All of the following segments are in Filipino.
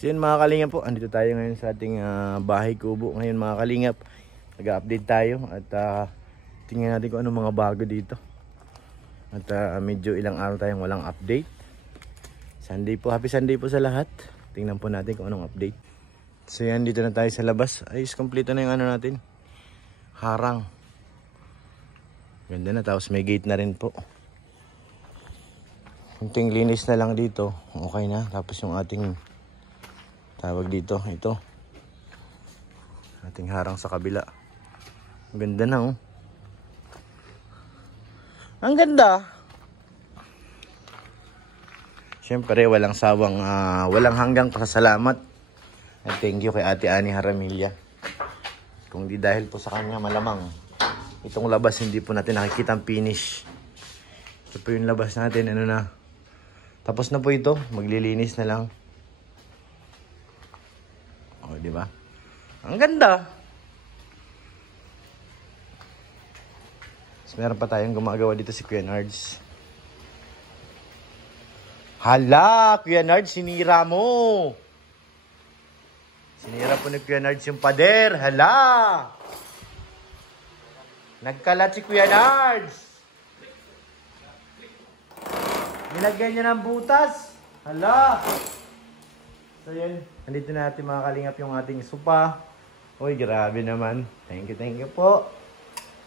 So yun mga kalingap po, andito tayo ngayon sa ating bahay kubo. Ngayon mga kalingap, nag-update tayo at tingnan natin kung ano mga bago dito. At medyo ilang araw tayong walang update. Sunday po, happy Sunday po sa lahat. Tingnan po natin kung anong update. So yan, dito na tayo sa labas. Ayos, kompleto na yung ano natin, harang. Ganda na, tapos may gate na rin po. Kunting linis na lang dito, okay na. Tapos yung ating tawag dito, ito ating harang sa kabila. Ang ganda na oh. Ang ganda. Siyempre walang sawang walang hanggang pasasalamat at thank you kay Ate Ani Haramilla. Kung di dahil po sa kanya, malamang itong labas hindi po natin nakikita ang finish. Ito po yung labas natin, ano na, tapos na po ito, maglilinis na lang. O, di ba? Ang ganda. So, meron pa tayong gumagawa dito si Kuya Nards. Hala, Kuya Nards, sinira mo. Sinira po ni Kuya Nards yung pader. Hala. Nagkalat si Kuya Nards. Nilagyan niya ng butas. Hala. So yun, nandito natin mga kalingap yung ating sopa. Uy, grabe naman. Thank you po.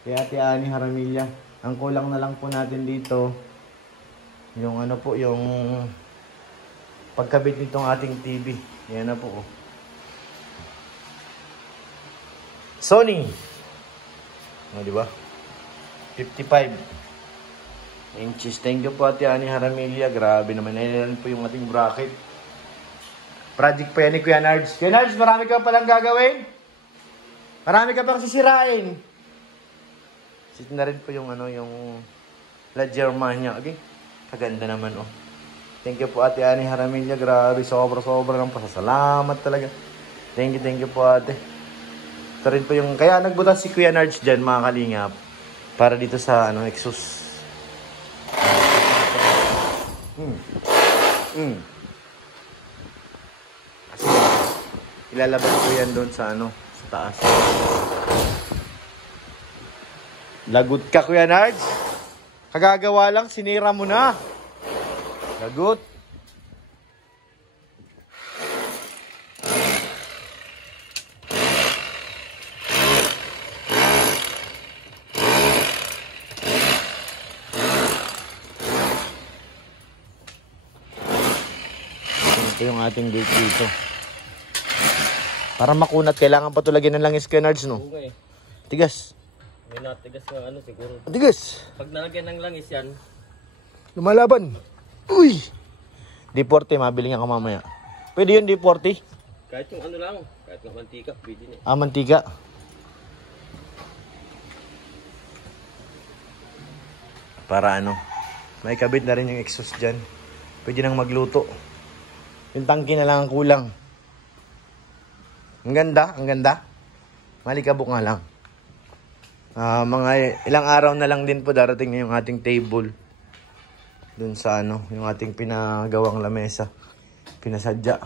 Kaya Ate Ani Haramilla. Ang kulang na lang po natin dito, yung ano po, yung pagkabit nitong ating TV. Yan na po. Oh. Sony. O, diba? 55 inches. Thank you po Ate Ani Haramilla. Grabe naman. Ayan po yung ating bracket. Project pa yan ni Kuya Nards. Kuya Nards, marami ka palang gagawin. Marami ka pang sisirain. Sit na rin po yung ano, yung La Germania. Okay? Kaganda naman oh. Thank you po Ate Ani Haramilla. Grabe, sobra ng pasasalamat talaga. Thank you po ate. Ito rin po yung, kaya nagbutas si Kuya Nards dyan mga kalingap. Para dito sa ano, exhaust. Ilalabas ko yan doon sa ano, sa taas. Lagot ka Kuya Nards. Kagagawa lang, sinira mo na. Lagot. Ito yung ating gate dito. Para makunat, kailangan pa ito lagyan ng langis Kuya Nards, no? Okay. Tigas. May natigas na ano siguro. Tigas. Pag nalagyan ng langis yan, lumalaban. Uy! D40, mabili nga ka mamaya. Pwede yun, D40? kahit yung ano lang, kahit na mantika, pwede na. Ah, mantika. Para ano, may kabit na rin yung exhaust dyan. Pwede nang magluto. Yung tangke na lang ang kulang. Ang ganda, ang ganda. Malikabok nga lang. Mga ilang araw na lang din po darating na yung ating table. Dun sa ano, yung ating pinagawang lamesa. Pinasadya.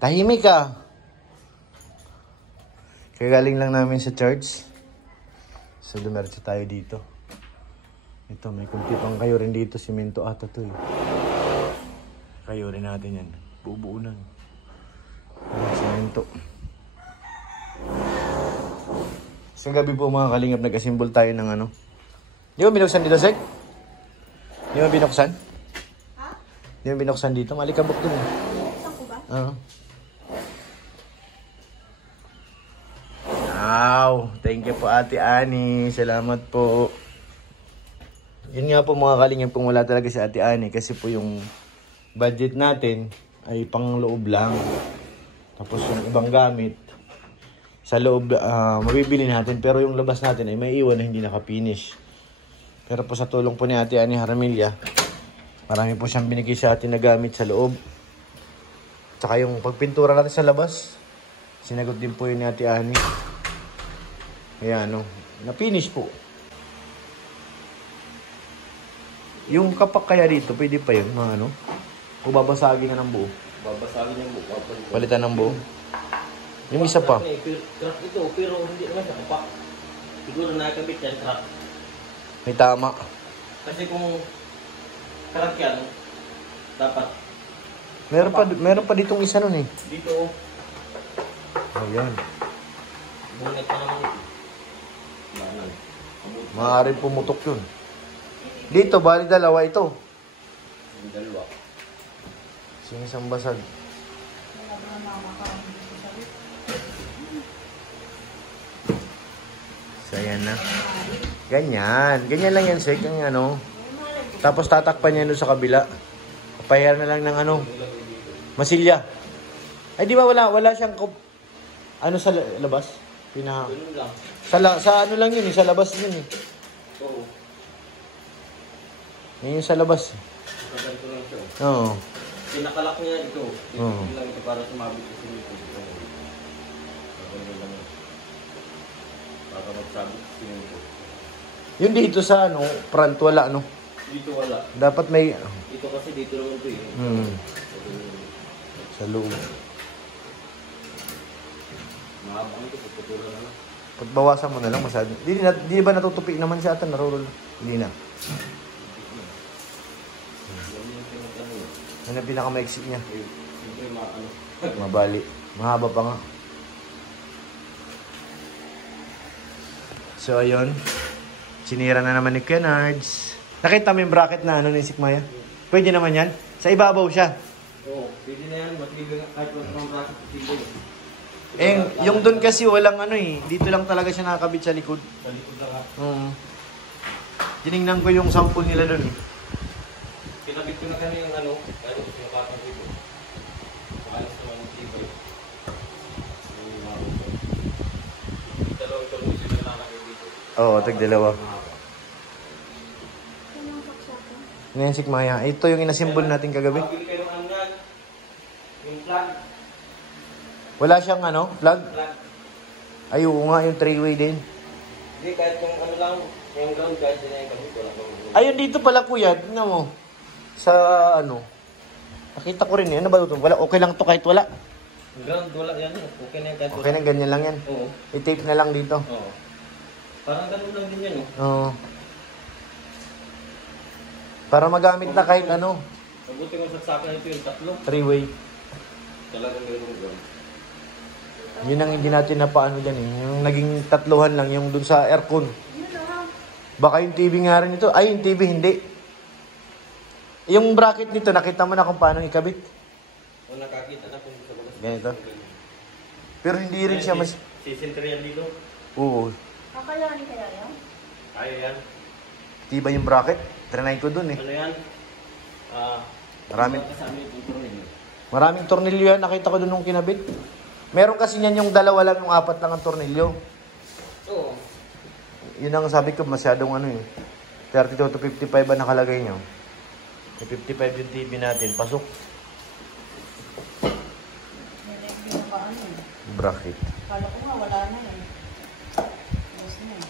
Tahimik ka. Kagaling lang namin sa church. So dumiretso tayo dito. Ito, may kunti pang kayo rin dito. Simento ata to eh. Kayo rin natin yan. Bubuunan. Simento. So gabi po mga kalingap, nag-assemble tayo ng ano. Di ba binuksan dito, Sek? Di ba binuksan? Ha? Di ba binuksan dito? Malikabok dun eh. Binuksan ko ba? Wow! Thank you po Ate Ani. Salamat po. Yun nga po mga kalingap, kung wala talaga si Ate Ani, kasi po yung budget natin ay pang loob lang. Tapos yung ibang gamit sa loob mabibili natin, pero yung labas natin ay may iwan na hindi naka-finish. Pero po sa tulong po ni Ate Ani Haramilla, marami po siyang binigay sa atin na gamit sa loob. Tsaka yung pagpintura natin sa labas, sinagot din po yun ni Ate Ani. Kaya ano, na-finish po. Yung kapak kaya dito, pwede pa yun, mga ano. O babasagin na ng buo? Babasagin yung buo. Palitan ng buo? Yung isa pa? Crack ito, pero hindi naman sa kapak. Siguro nakakabit yan, crack. May tama. Kasi kung crack yan, dapat. Meron pa ditong isa nun eh. Dito, Ayan. bungat pa naman ito. Banan. Maaaring pumutok yun. Dito, bali dalawa ito. Yung dalawa. Isang basag. So, ayan na. Ganyan. Ganyan lang yan, Sek. Yung ano. Tapos tatakpan niya doon sa kabila. Papayaran na lang ng ano. Masilya. Ay, di ba wala siyang ano sa labas? Ganun lang. Sa ano lang yun, sa labas yun eh. Oo. Yun yung sa labas. Kaganto lang siya. Oo. Pinakalak niya ito. Oo. Ito lang ito para sumabit sa sinito. Kaganto lang yun. Para magsabit sa sinito. Yun dito sa ano, front wala ano. Dito wala. Dapat may... Dito kasi dito naman ito eh. Sa loob. Mahabang ito, puputulan na lang. Pagbawasan mo na lang masyado. Di ba natutupi naman siya ata? Narurol. Hindi na. Ano yung pinaka-maiksi niya? Siyempre ano. Mabali. Mahaba pa nga. So, ayun. Sinira na naman ni Kenards. Nakita mo yung bracket na ano ni Sikmaya? Pwede naman yan. Sa ibabaw siya. Oo, pwede na yan. Matibig kahit wala mga bracket matibig. Eh, yung doon kasi walang ano eh. Dito lang talaga siya nakakabit sa likod. Sa likod na nga. Tinignan ko yung sample nila doon eh. Pinabit ko na kami yung ano, kahit yung katang dito. Maalis naman yung tibay. Dalawang tornilyo na lang kami dito. Oo, tag-dalawa. Ano yan, Sikmaya? Ito yung inasimbol natin kagabi. Pabili kayo ng ano yan. Yung plug. Wala siyang ano, plug? Plug. Ay, oo nga, yung 3-way din. Hindi, kahit yung ano lang, yung ground guide din na yung kami. Wala kami. Ayun, dito pala kuya. Tingnan mo. Sa ano. Nakita ko rin eh. Ano ba ito? Wala, okay lang to kahit wala. Yung ground, wala yan. Okay na yan kahit Okay na, ganyan lang yan. Oo. I-tape na lang dito. Oo. Parang ganun lang din yan, oh. Oo. Para magamit na kahit ano. Mabuti kung saksakan ito yung tatlo. 3-way. Talagang meron ground. Yun ang hindi natin napaano dyan eh. Yung naging tatluhan lang, yung dun sa aircon. Baka yung TV nga rin ito. Ay, yung TV hindi. Yung bracket nito, nakita mo na kung paano ikabit. O nakakita na kung sa labas. Ganito. Pero hindi rin siya mas... Sisinter yan dito. Oo. Kakayanin kaya yan? Kaya yan. Tiba yung bracket. Trinay ko dun eh. Ano yan? Maraming- Kasama yung tornilyo. Maraming tornilyo yan. Nakita ko dun nung kinabit. Meron kasi niyan yung dalawa lang, yung apat lang ang tornilyo. Oo. Yun ang sabi ko, masyadong ano eh. 32 to 55 ba nakalagay nyo? 55 yung TV natin. Pasok. Hindi na ba ano eh. Bracket. Kala ko nga wala na eh. Tapos na eh.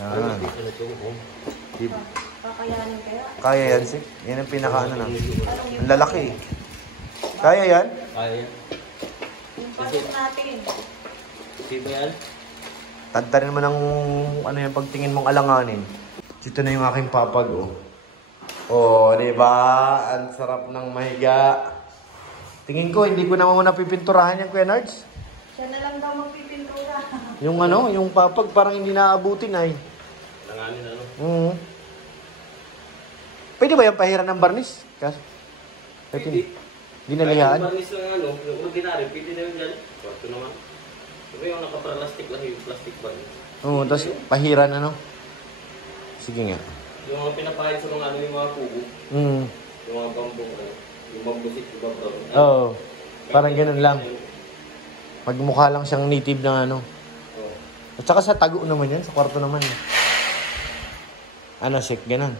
Yan. Ano ito? Kakayanin kaya? Kaya yan, Sik. Yan ang pinaka ano na. Ang lalaki eh. Kaya yan? Kaya yan. Yung pasok natin. Sino yan? Tantarin mo ng ano yung pagtingin mong alanganin. Dito na yung aking papag, oh. Oh, di ba? Ang sarap ng mahiga. Tingin ko, hindi ko naman muna pipinturahan yan, Kuya Nards. Siya na lang daw magpipintura. Yung ano, yung papag parang hindi naabutin ay. Nanganin ano? Pwede ba yung pahiran ng barnis? Kasi, Pwede. ginalihaan? Kahit yung barnis lang ano, yung ordinary, pwede na yun dyan. Kwarto naman. Pero yung nakaparlastic lang yung plastic barnis. Oo, tapos pahiran ano? Sige nga. Yung mga pinapahid sa mga ano yung mga kubo. Yung mga bamboo, yung bambusik, yung brown. Oo, parang ganun lang. Magmukha lang siyang native ng ano. Oo. At saka sa tago naman yan, sa kwarto naman. Ano, Sik, ganun.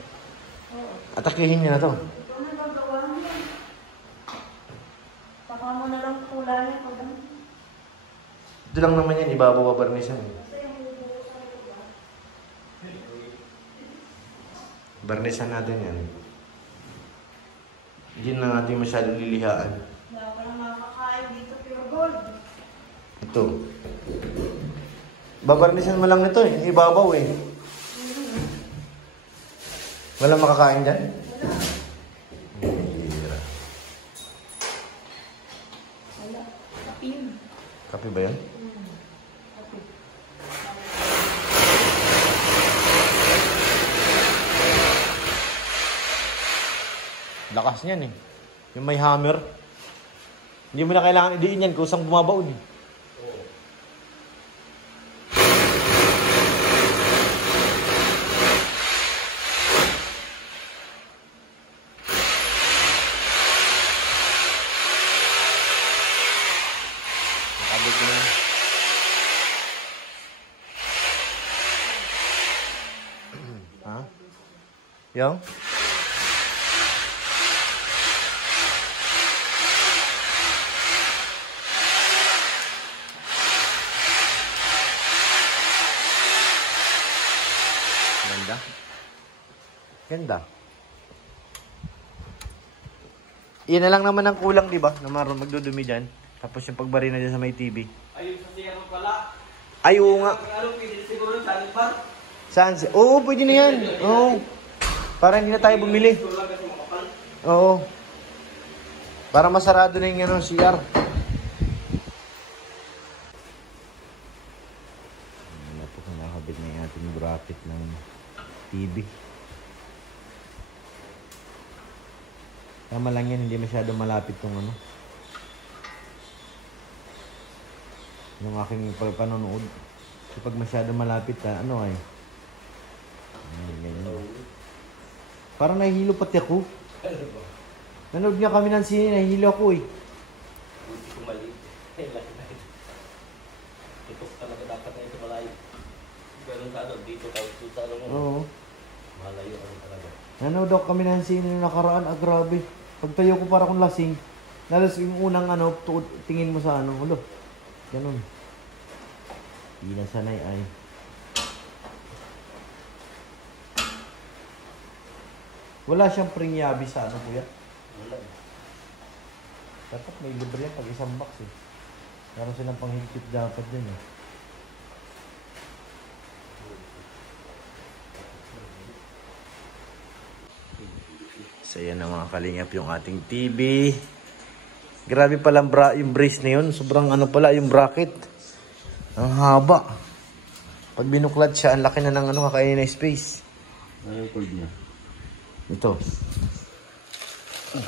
Atakihin niya na to. Ito na gagawa mo. Saka mo na lang kulay pag ano. Ito lang naman yan, ibabaw pa barnisan. Kasi yung Barnisan natin yan. Hindi na natin masyadong lilihaan. Wala pa lang makakain dito, pure gold. Ito. Babarnisan mo lang nito eh. Ibabaw eh. Wala makakain dyan? Wala. Wala. Kapin. Kape ba yan? Kape. Lakas niyan eh. Yung may hammer. Hindi mo na kailangan idiin yan kung saan bumabaon eh. Nakabit na. Ha? Yung? Ganda. Ganda. Iyan na lang naman ang kulang, di ba? Na magdudumi dyan. Tapos yung pagbari na dyan sa may TV. Ayun sa siya mo pala. Ay, oo nga. Ano, pwede siguro sa albar? Saan? Oo, pwede na yan. Oo. Para hindi na tayo bumili. Tulad kasi makapal. Oo. Para masarado na yung ano, CR. Wala po nakakabit na yung ating bracket ng TV. Tama lang yan, hindi masyado malapit tong ano. Yung aking panonood. Kapag masyado malapit, ano ay. Parang nahihilo pati ako. Nanood nga kami ng sine, nahihilo ako eh. Hindi ko mali. Ito talaga dapat na ito malay. Ganun sa ano, dito sa ano mo. Oo. Malayo ano talaga. Nanood ako kami ng sine nung nakaraan, grabe. Pagtayo ko para akong lasing. Nalas yung unang ano, tingin mo sa ano, ulo. Ganun. Hindi na sanay ay. Wala siyang pringyabi sa ano, kuya. Wala. Dapat may libre yan pag isang box eh. Meron silang panghigpit dapat din eh. So yan na mga kalingap yung ating TV. Grabe palang yung brace na yun. Sobrang ano pala yung bracket. Ang haba. Pag binuklat siya, ang laki na ng ano, kakainin na space. Ano yung cord niya? Ito.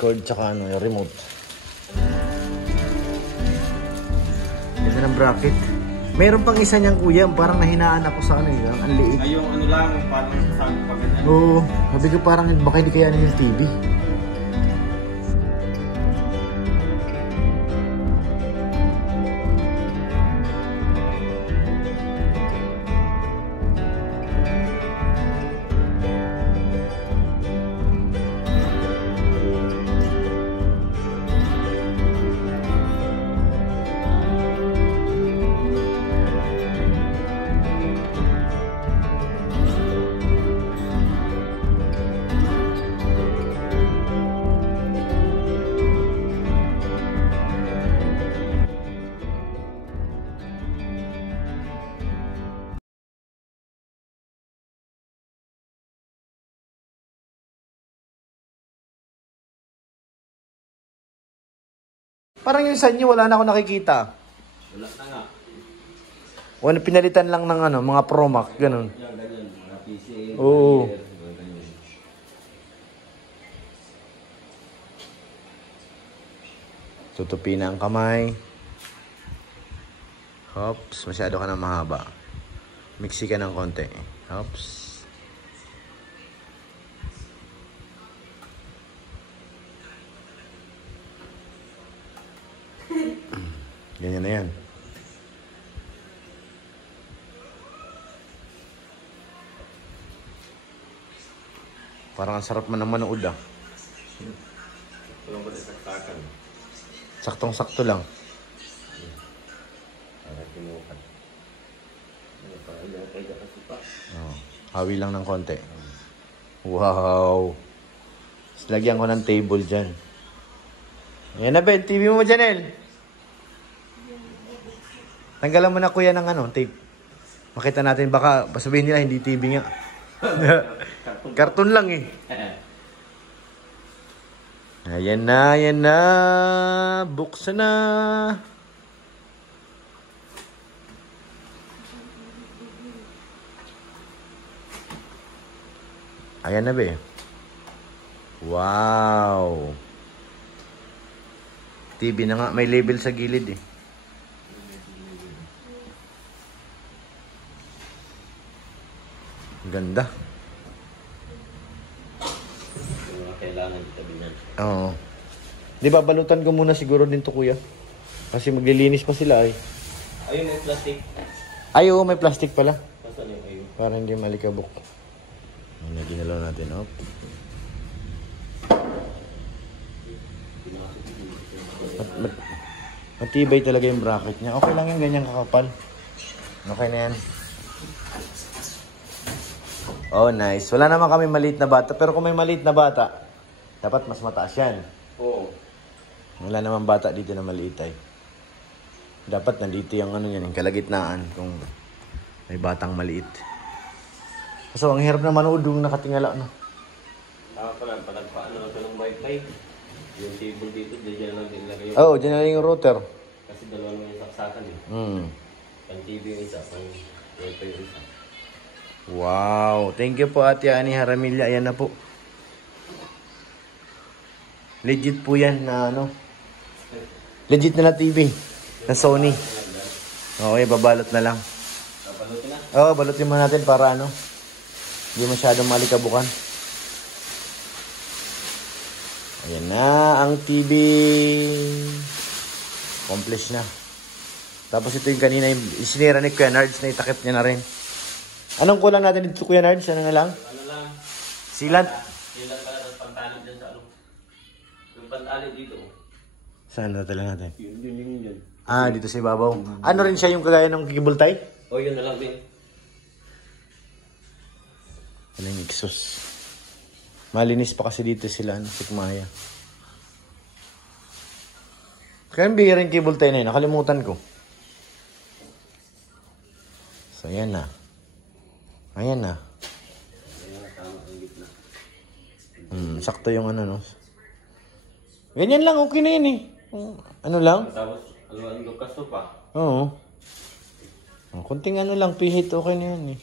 Cord tsaka ano, yung remote. Ito ng bracket. Meron pang isa niyang kuya, parang nahinaan ako sa ano yun. Ang liit. Ay, yung ano lang, parang sasabi pa ganyan. Oo. Sabi ko parang baka hindi kaya yung TV. Parang yung sa inyo, wala na ako nakikita. Wala na nga. O pinalitan lang ng ano, mga Promac, ganun. Yan, ganyan. Mga PC. Oo. Ganyan. Tutupi na ang kamay. Hops, masyado ka na mahaba. Mixi ka ng konti. Hops. Ganyan na yan. Parang ang sarap man ng manood ah. Ito lang ba na saksakan? Saktong-sakto lang. Para kinukat. Ano pa, hindi kasi pa. Oh, hawi lang ng konti. Wow. Tapos lagyan ko ng table dyan. Ayan na, Ben. TV mo, Janelle. Tanggalan mo na, kuya, ng tape. Makita natin, baka sabihin nila hindi TV nga. Karton lang eh. Ayan na, ayan na. Buksan na. Ayan na, be. Wow. TV na nga. May label sa gilid eh. Ganda. Yung mga kailangan itabi niyan. Oo. Di ba, balutan ko muna siguro din to, kuya. Kasi maglilinis pa sila eh. Ayun, may plastic. Ay, oo, may plastic pala. Nasaan yung ayun? Para hindi malikabok. Ano, ginalaw natin, oh. Matibay talaga yung bracket niya. Okay lang yung ganyang kakapal. Okay na yan. Oh, nice. Wala naman kami maliit na bata. Pero kung may maliit na bata, dapat mas mataas yan. Oo. Wala naman bata dito na maliit ay. Dapat nandito yung yung kalagitnaan kung may batang maliit. So, ang hirap na manood yung nakatingala, no? Pala, paano lang ito ng wifi. Yung table dito, dyan lang din lagay yung... Oo, dyan na yung router. Kasi dalawa naman yung saksakan eh. Ang TV yung isa, ang wifi yung isa. Wow. Thank you po, Ate Ani Haramilla. Ayan na po. Legit po yan na legit na TV. Na Sony. Okay, babalot na lang. Babalutin na? Oo, balutin mo natin para hindi masyadong malikabukan. Ayan na ang TV. Accomplish na. Tapos ito yung kanina yung isinira ni Kuya Nards na itakip niya na rin. Anong kulang natin dito, Kuya Nards? Ano na lang? Ano lang? Silat? Silat pala, tapos pantalit dyan sa yung pantalit dito. Saan natala natin? Yun. Ah, dito sa ibabaw. Ano rin siya yung kagaya ng cable tie? Oh, yun na lang din. Ano yung exhaust? Malinis pa kasi dito sila, Sikmaya. Kaya ang bihira yung cable tie na yun. Nakalimutan ko. So, ayan na. Ayan na. Sakto yung no? Ganyan lang, okay na yun eh. Ano lang? Tapos, yung lukas to pa. Oo. Kunting lang, pihit, okay na yun eh.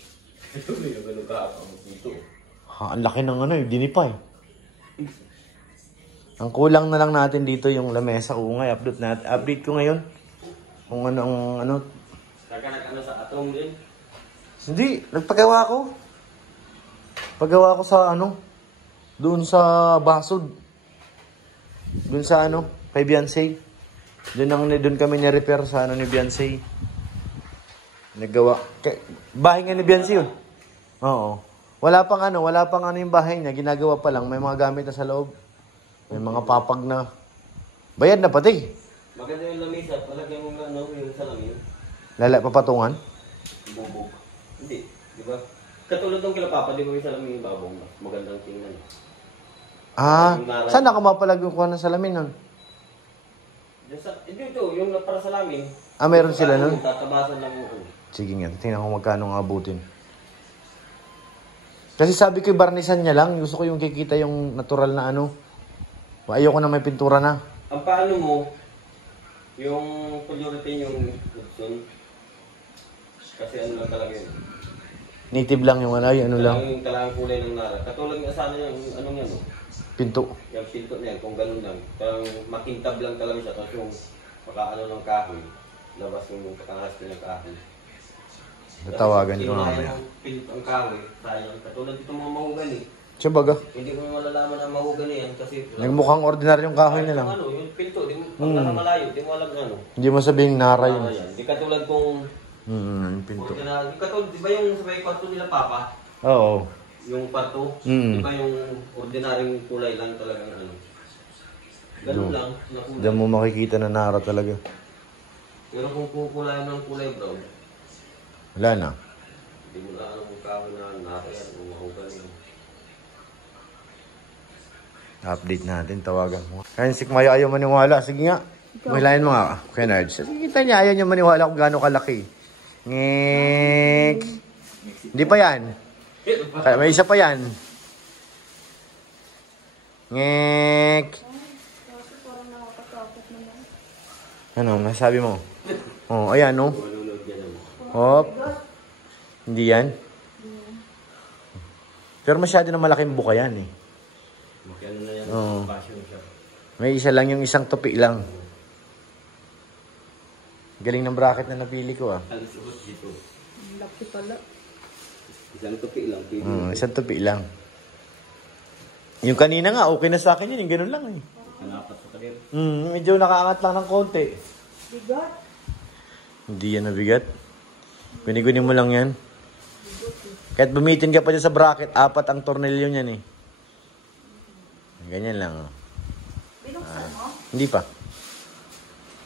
Ito yung ganun ka, dito. Ha, ang laki ng dinipa eh. Ang kulang na lang natin dito yung lamesa. Oo nga, update ko ngayon. Kung ano. Saka nag sa atong din. Hindi, nagpagawa ko. Pagawa ko sa doon sa Basod. Doon sa kay Beyonce. Doon kami ni-repair sa ni Beyonce. Naggawa. Bahay nga ni Beyonce yun. Oo. Wala pang yung bahay niya. Ginagawa pa lang. May mga gamit na sa loob. May mga papag na. Bayad na pati. Maganda yung lamisa. Palagyan mo nga yung salamin. Lala papatungan? Bubog. Hindi. Di ba? Katulad ng kila Papa, di ba yung salamin yung babong? Magandang tingnan. Ah, saan nakapapalag yung kuha ng salamin nun? Ito, yung para salamin. Ah, meron sila nun? Tatabasan lang yung Sige nga, tingnan ko magkano nga abutin. Kasi sabi ko, barnisan niya lang. Gusto ko yung kikita yung natural na Ayoko na may pintura na. Ang paano mo, yung polyurethane yung Hudson, kasi lang talaga yun. Native lang yung lang. Yung talagang kulay ng nara. Katulad nga sana yung yan, Pinto. yung pinto na yan, kung ganun lang. Parang makintab lang talaga siya. Tapos yung ng kahoy, labas yung pagkangas ng kahoy. Natawagan ko mamaya. Ang kahoy, sayang. Katulad itong mga mahugani. Siya baga. Hindi mo malalaman ang mahugani yan kasi... Nagmukhang ordinaryong kahoy na lang. Yung pinto, pag nakamalayo, di mo alam Hindi mo sabihing nara yun. Hindi katulad kung... yung pinto. Katulad, di ba yung sa may kwarto nila Papa? Oo. Yung kwarto, di ba yung ordinaryong kulay lang talagang ganun lang. Diyan mo makikita na nara talaga. Pero kung kukulayan ng kulay brown, wala na. hindi mo na alam kung kahoy na nara yan, kung mahugani yan. Update natin, tawagan mo. Ayun, si Maya ayaw maniwala. Sige nga. Mahilayan mo nga. Okay, Nards. Kita niya, ayaw niya maniwala kung gaano kalaki. Ngek. Hindi pa yan. May isa pa yan. Ngek. Parang nakakatakot naman. Ano, nasabi mo? Oh, ayan, no? Hop. Hindi yan? Pero masyado na malaking buka yan, eh. Ano na yan, Oo. passion siya. May isa lang, yung isang tupi lang. Galing ng bracket na napili ko, ah. Ang suot dito. Laki pala. Isang tupi lang. Pili. Isang tupi lang. Yung kanina nga, okay na sa akin yun. Yung ganun lang, eh. Kanapat sa kalir. Medyo nakaangat lang ng konti. Bigat. Hindi yan nabigat. Pinigunin mo lang yan. Kahit bumitin ka pa dyan sa bracket, 4 ang tornilyo niyan, eh. Ganyan lang, oh. Binuksan mo? Hindi pa.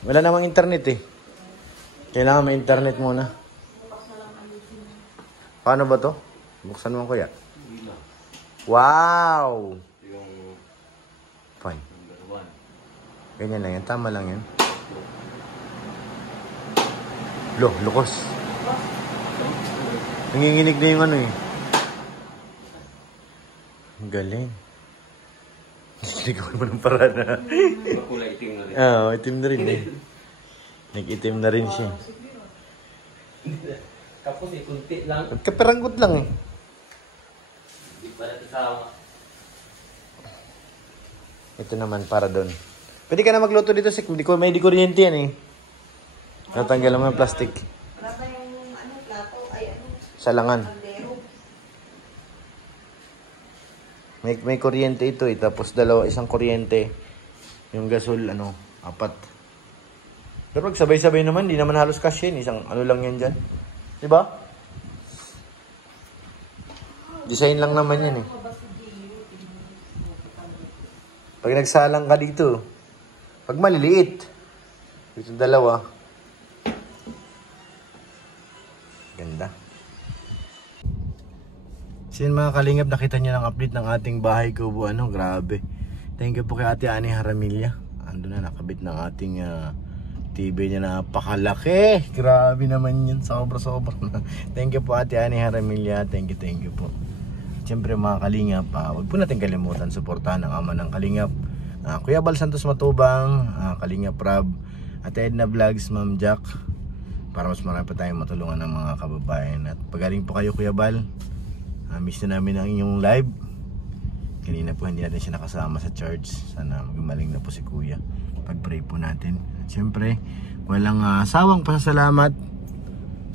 Wala namang internet, eh. Kailangan may internet muna. Paano ba to? Buksan mo, kuya. Hindi na. Wow! Yung Fine. number 1. Ganyan lang yan. Tama lang yan. Lo, lukos. Nanginginig na yung ano, eh. Ang galing. Nagkikaw mo ng parana. Kulay itim na rin. Oo, itim na rin, eh. Nag-itim na rin siya. Kapos eh, kunti lang. Nagkaperanggot lang, eh. Hindi pa natin sama. Ito naman para doon. Pwede ka na magluto dito, Sik. May di kuryente yan, eh. Natanggal mo yung plastic. Wala ba yung ano, plato? Ay, ano? Salangan. Kaldero. May kuryente ito, eh. Tapos isang kuryente. Yung gasol, 4. Pero pag sabay-sabay naman, di naman halos cash yan. Isang ano lang yan dyan. Diba? Design lang naman yan, eh. Pag nagsalang ka dito, pag maliliit, ito 2. Ganda. So yun mga kalingap, nakita nyo ng update ng ating bahay kubo. Grabe. Thank you po kay Ate Ani Haramilla. Ando na, nakabit ng ating TV niya, napakalaki. Grabe naman yun, sobra-sobra na. Thank you po Ate Ani Haramilla. Thank you po. Siyempre mga kalingap, huwag po natin kalimutan suportahan ang ama ng kalingap, Kuya Bal Santos Matubang, Kalingap Rab, Ate Edna Vlogs, Ma'am Jack, para mas marami pa tayong matulungan ng mga kababayan. At pagaling po kayo Kuya Bal, miss na namin ang inyong live. Kanina po hindi natin siya nakasama sa church. Sana gumaling na po si Kuya. Pag-pray po natin. At syempre, walang sawang pasasalamat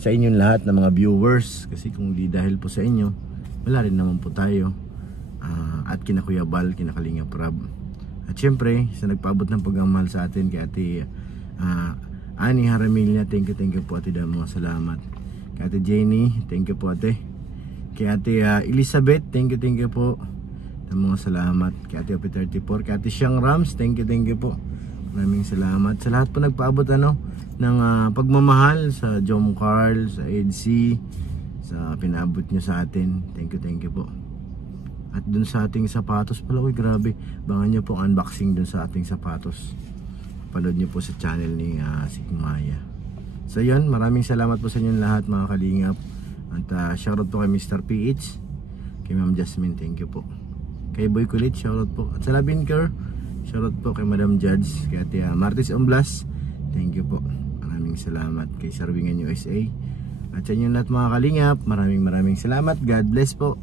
sa inyong lahat ng mga viewers. Kasi kung di dahil po sa inyo, wala rin naman po tayo. At kina Kuya Bal, kina Kalingap Rab. At syempre, sa nagpaabot ng pagmamahal sa atin kay Ate Ani Haramilla, thank you po Ate Damo, salamat. Kay Ate Jenny, thank you po Ate. Kay Ate Elizabeth, thank you po. Mga salamat. Kay Ate Ope 34, kay Ate Siang Rams, thank you po. Maraming salamat sa lahat po nagpaabot ng pagmamahal sa Jom Carl, sa EDC, sa pinaabot niyo sa atin. Thank you po. At dun sa ating sapatos pala, uy grabe. Bangan niyo po ang unboxing dun sa ating sapatos. Panood niyo po sa channel ni Sigmaya. So yun, maraming salamat po sa inyong lahat mga kalingap. At shoutout po kay Mr. PH, kay Ma'am Jasmine, thank you po. Kay Boy Kulit, shoutout po. At sa Labinker, shoutout po kay Madam Judge, kay Ate Martis Omblas, thank you po. Maraming salamat kay Sarwingan USA. At sa inyong lahat mga kalingap, maraming salamat. God bless po.